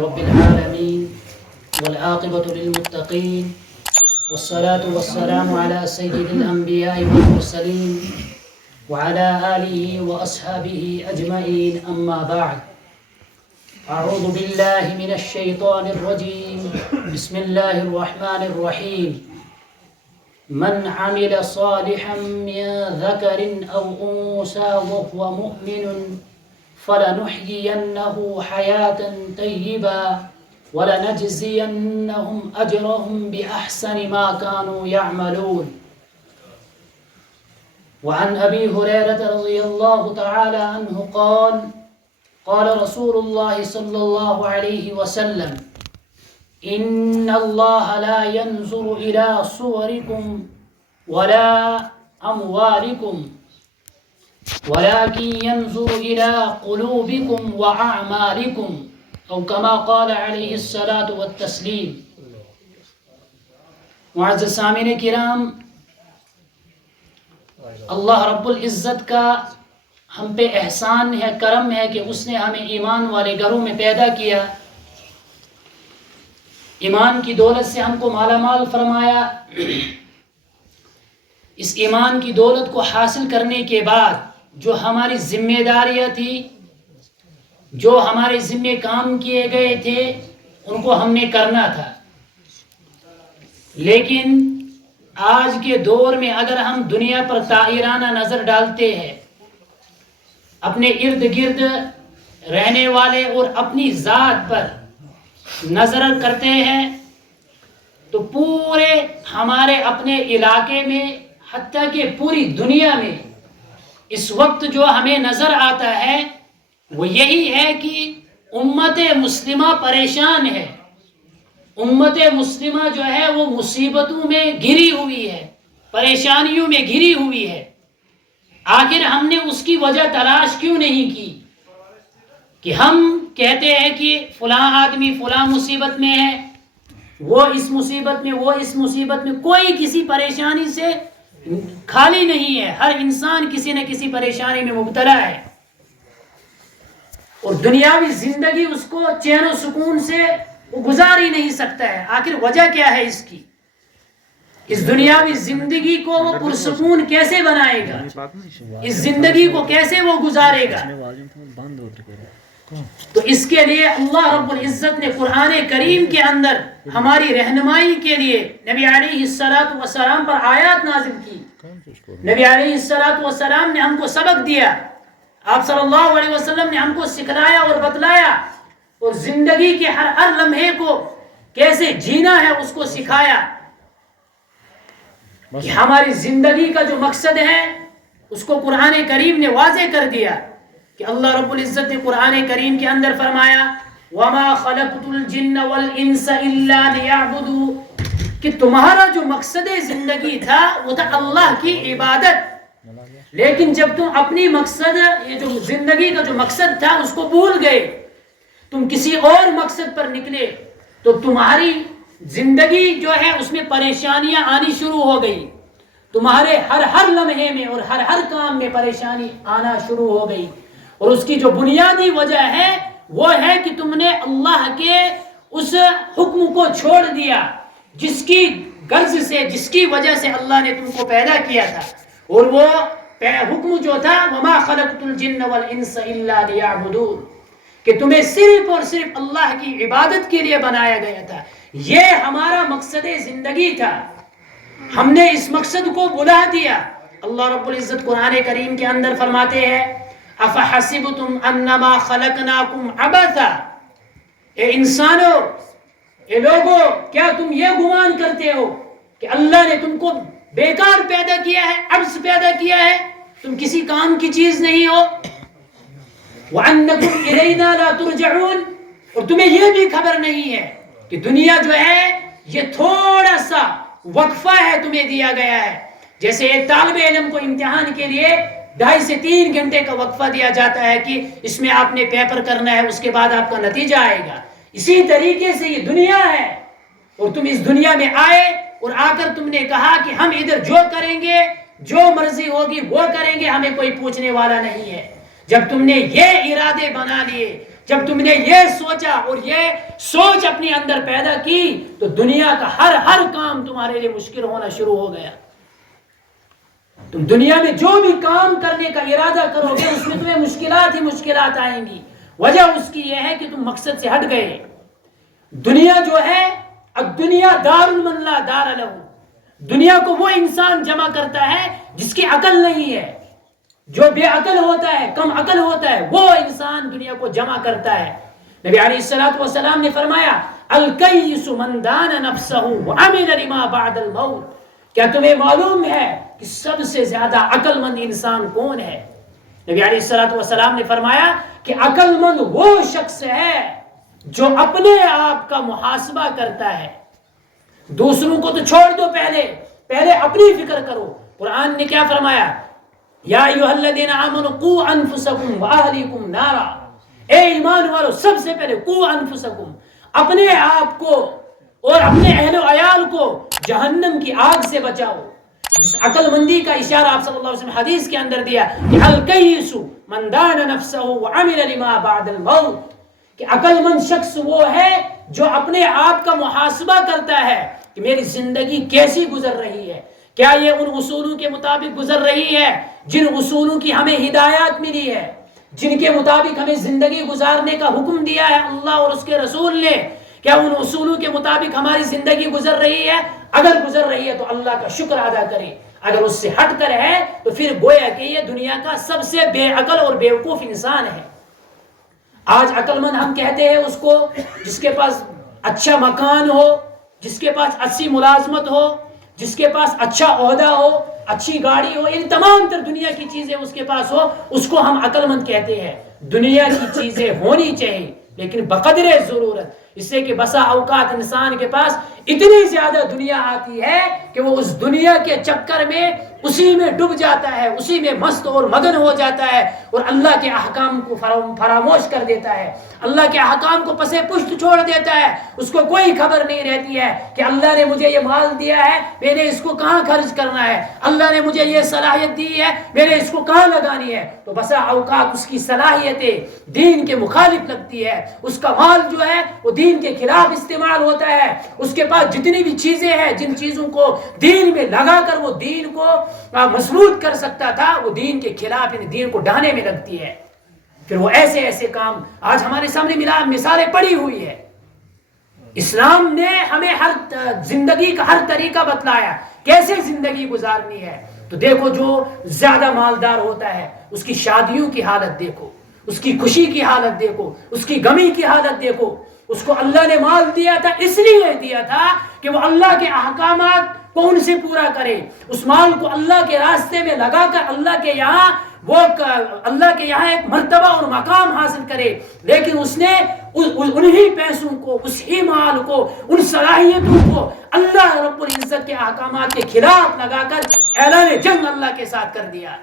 رب العالمين والعاقبة للمتقين والصلاة والسلام على سيد الأنبياء والمرسلين وعلى آله وأصحابه أجمعين أما بعد أعوذ بالله من الشيطان الرجيم بسم الله الرحمن الرحيم من عمل صالحا من ذكر أو أنثى وهو مؤمن فلنحيينه حياة طيبة ولنجزينهم أجرهم بأحسن ما كانوا يعملون. وعن أبي هريرة رضي الله تعالى عنه قال قال رسول الله صلى الله عليه وسلم إن الله لا ينظر إلى صوركم ولا أموالكم ولكن ينظر إلى قلوبكم وأعمالكم أو كما قال عليه الصلاة والتسليم. معزز سامعین کرام، اللہ رب العزت کا ہم پہ احسان ہے، کرم ہے کہ اس نے ہمیں ایمان والے گھروں میں پیدا کیا، ایمان کی دولت سے ہم کو مالا مال فرمایا. اس ایمان کی دولت کو حاصل کرنے کے بعد جو ہماری ذمہ داریاں تھی، جو ہمارے ذمہ کام کیے گئے تھے، ان کو ہم نے کرنا تھا. لیکن آج کے دور میں اگر ہم دنیا پر طائرانہ نظر ڈالتے ہیں، اپنے ارد گرد رہنے والے اور اپنی ذات پر نظر کرتے ہیں، تو پورے ہمارے اپنے علاقے میں حتیٰ کہ پوری دنیا میں اس وقت جو ہمیں نظر آتا ہے وہ یہی ہے کہ امت مسلمہ پریشان ہے. امت مسلمہ جو ہے وہ مصیبتوں میں گھری ہوئی ہے، پریشانیوں میں گھری ہوئی ہے. آخر ہم نے اس کی وجہ تلاش کیوں نہیں کی؟ کہ ہم کہتے ہیں کہ فلاں آدمی فلاں مصیبت میں ہے، وہ اس مصیبت میں، وہ اس مصیبت میں، کوئی کسی پریشانی سے خالی نہیں ہے. ہر انسان کسی نہ کسی پریشانی میں مبتلا ہے، اور دنیاوی زندگی اس کو چین و سکون سے وہ گزار ہی نہیں سکتا ہے. آخر وجہ کیا ہے اس کی؟ اس دنیاوی زندگی کو وہ پرسکون کیسے بنائے گا؟ اس زندگی کو کیسے وہ گزارے گا؟ تو اس کے لیے اللہ رب العزت نے قرآن کریم کے اندر ہماری رہنمائی کے لیے نبی علیہ السلام پر آیات نازل کی. نبی علیہ السلام نے ہم کو سبق دیا، آپ صلی اللہ علیہ وسلم نے ہم کو سکھلایا اور بتلایا، اور زندگی کے ہر لمحے کو کیسے جینا ہے اس کو سکھایا. کہ ہماری زندگی کا جو مقصد ہے اس کو قرآن کریم نے واضح کر دیا. کہ اللہ رب العزت نے قرآن کریم کے اندر فرمایا وَمَا خَلَقْتُ الْجِنَّ وَالْإِنسَ إِلَّا لِيَعْبُدُوا، کہ تمہارا جو مقصد زندگی تھا وہ تھا اللہ کی عبادت. لیکن جب تم اپنی مقصد، یہ جو زندگی کا جو مقصد تھا اس کو بھول گئے، تم کسی اور مقصد پر نکلے، تو تمہاری زندگی جو ہے اس میں پریشانیاں آنی شروع ہو گئی. تمہارے ہر لمحے میں اور ہر کام میں پریشانی آنا شروع ہو گئی. اور اس کی جو بنیادی وجہ ہے وہ ہے کہ تم نے اللہ کے اس حکم کو چھوڑ دیا جس کی غرض سے، جس کی وجہ سے اللہ نے تم کو پیدا کیا تھا. اور وہ حکم جو تھا وَمَا خَلَقْتُ الْجِنَّ وَالْإِنسَ إِلَّا لِيَعْبُدُونَ، کہ تمہیں صرف اور صرف اللہ کی عبادت کے لیے بنایا گیا تھا. یہ ہمارا مقصد زندگی تھا، ہم نے اس مقصد کو بلا دیا. اللہ رب العزت قرآن کریم کے اندر فرماتے ہیں اَفَحَسِبْتُمْ أَنَّمَا خَلَقْنَاكُمْ عَبَثًا، اے انسانوں، اے لوگوں، کیا تم یہ گمان کرتے ہو کہ اللہ نے تم کو بیکار پیدا کیا ہے، عبث پیدا کیا ہے، تم کسی کام کی چیز نہیں ہو. وَأَنَّكُمْ إِلَيْنَا لَا تُرْجَعُونَ، اور تمہیں یہ بھی خبر نہیں ہے کہ دنیا جو ہے یہ تھوڑا سا وقفہ ہے تمہیں دیا گیا ہے. جیسے ایک طالب علم کو امتحان کے لیے 2.5 سے 3 گھنٹے کا وقفہ دیا جاتا ہے کہ اس میں آپ نے پیپر کرنا ہے، اس کے بعد آپ کا نتیجہ آئے گا. اسی طریقے سے یہ دنیا ہے، اور تم اس دنیا میں آئے اور آ کر تم نے کہا کہ ہم ادھر جو کریں گے، جو مرضی ہوگی وہ کریں گے، ہمیں کوئی پوچھنے والا نہیں ہے. جب تم نے یہ ارادے بنا لیے، جب تم نے یہ سوچا اور یہ سوچ اپنے اندر پیدا کی تو دنیا کا ہر کام تمہارے لیے مشکل ہونا شروع ہو گیا. تم دنیا میں جو بھی کام کرنے کا ارادہ کرو گے اس میں تمہیں مشکلات ہی مشکلات آئیں گی. وجہ اس کی یہ ہے کہ تم مقصد سے ہٹ گئے. دنیا جو ہے الدنیا دار من لا دار لہ، دنیا کو وہ انسان جمع کرتا ہے جس کی عقل نہیں ہے. جو بے عقل ہوتا ہے، کم عقل ہوتا ہے، وہ انسان دنیا کو جمع کرتا ہے. نبی علیہ الصلوۃ والسلام نے فرمایا الکیس من دان نفسہ وعمل لما بعد الموت. کیا تمہیں معلوم ہے کہ سب سے زیادہ عقل مند انسان کون ہے؟ نبی علیہ الصلوۃ والسلام نے فرمایا کہ عقل مند وہ شخص ہے جو اپنے آپ کا محاسبہ کرتا ہے. دوسروں کو تو چھوڑ دو، پہلے اپنی فکر کرو. قرآن نے کیا فرمایا؟ یا ایھا الذین آمنوا قوا انفسکم واہلیکم نارا. اے ایمان والو، سب سے پہلے قوا انفسکم، اپنے آپ کو اور اپنے اہل و عیال کو جہنم کی آگ سے بچاؤ. جس عقل مندی کا اشارہ آپ صلی اللہ علیہ وسلم حدیث کے اندر دیا کہ الکیس من دان نفسہ وعمل لما بعد الموت، کہ عقل مند شخص وہ ہے جو اپنے آپ کا محاسبہ کرتا ہے کہ میری زندگی کیسی گزر رہی ہے. کیا یہ ان اصولوں کے مطابق گزر رہی ہے جن اصولوں کی ہمیں ہدایات ملی ہے، جن کے مطابق ہمیں زندگی گزارنے کا حکم دیا ہے اللہ اور اس کے رسول نے؟ کیا ان اصولوں کے مطابق ہماری زندگی گزر رہی ہے؟ اگر گزر رہی ہے تو اللہ کا شکر ادا کریں. اگر اس سے ہٹ کر ہے تو پھر گویا کہ یہ دنیا کا سب سے بے عقل اور بیوقوف انسان ہے. آج عقل مند ہم کہتے ہیں اس کو جس کے پاس اچھا مکان ہو، جس کے پاس اچھی ملازمت ہو، جس کے پاس اچھا عہدہ ہو، اچھی گاڑی ہو، ان تمام تر دنیا کی چیزیں اس کے پاس ہو، اس کو ہم عقل مند کہتے ہیں. دنیا کی چیزیں ہونی چاہیے لیکن بقدر ضرورت. اس سے کہ بسا اوقات انسان کے پاس اتنی زیادہ دنیا آتی ہے کہ وہ اس دنیا کے چکر میں اسی میں ڈوب جاتا ہے، اسی میں مست اور مگن ہو جاتا ہے اور اللہ کے احکام کو فراموش کر دیتا ہے، اللہ کے احکام کو پسے پشت چھوڑ دیتا ہے. اس کو کوئی خبر نہیں رہتی ہے کہ اللہ نے مجھے یہ مال دیا ہے، میں نے اس کو کہاں خرچ کرنا ہے، اللہ نے مجھے یہ صلاحیت دی ہے، میں نے اس کو کہاں لگانی ہے. تو بسا اوقات اس کی صلاحیتیں دین کے مخالف لگتی ہے، اس کا مال جو ہے وہ دین کے خلاف استعمال ہوتا ہے. اس کے پاس جتنی بھی چیزیں ہیں، جن چیزوں کو دین میں لگا کر وہ دین کو مسرود کر سکتا تھا، وہ دین کے خلاف، یعنی دین کو ڈھانے میں لگتی ہے. پھر وہ ایسے کام آج ہمارے سامنے مثالیں پڑی ہوئی ہے. اسلام نے ہمیں ہر زندگی کا ہر طریقہ بتلایا کیسے زندگی گزارنی ہے. تو دیکھو جو زیادہ مالدار ہوتا ہے اس کی شادیوں کی حالت دیکھو، اس کی خوشی کی حالت دیکھو، اس کی غمی کی حالت دیکھو. اس کو اللہ نے مال دیا تھا، اس لیے دیا تھا کہ وہ اللہ کے احکامات کو ان سے پورا کرے. اس مال کو اللہ کے راستے میں لگا کر اللہ کے یہاں ایک مرتبہ اور مقام حاصل کرے. لیکن اس نے انہی پیسوں کو، اسی مال کو، ان صلاحیتوں کو اللہ رب العزت کے احکامات کے خلاف لگا کر اعلان جنگ اللہ کے ساتھ کر دیا.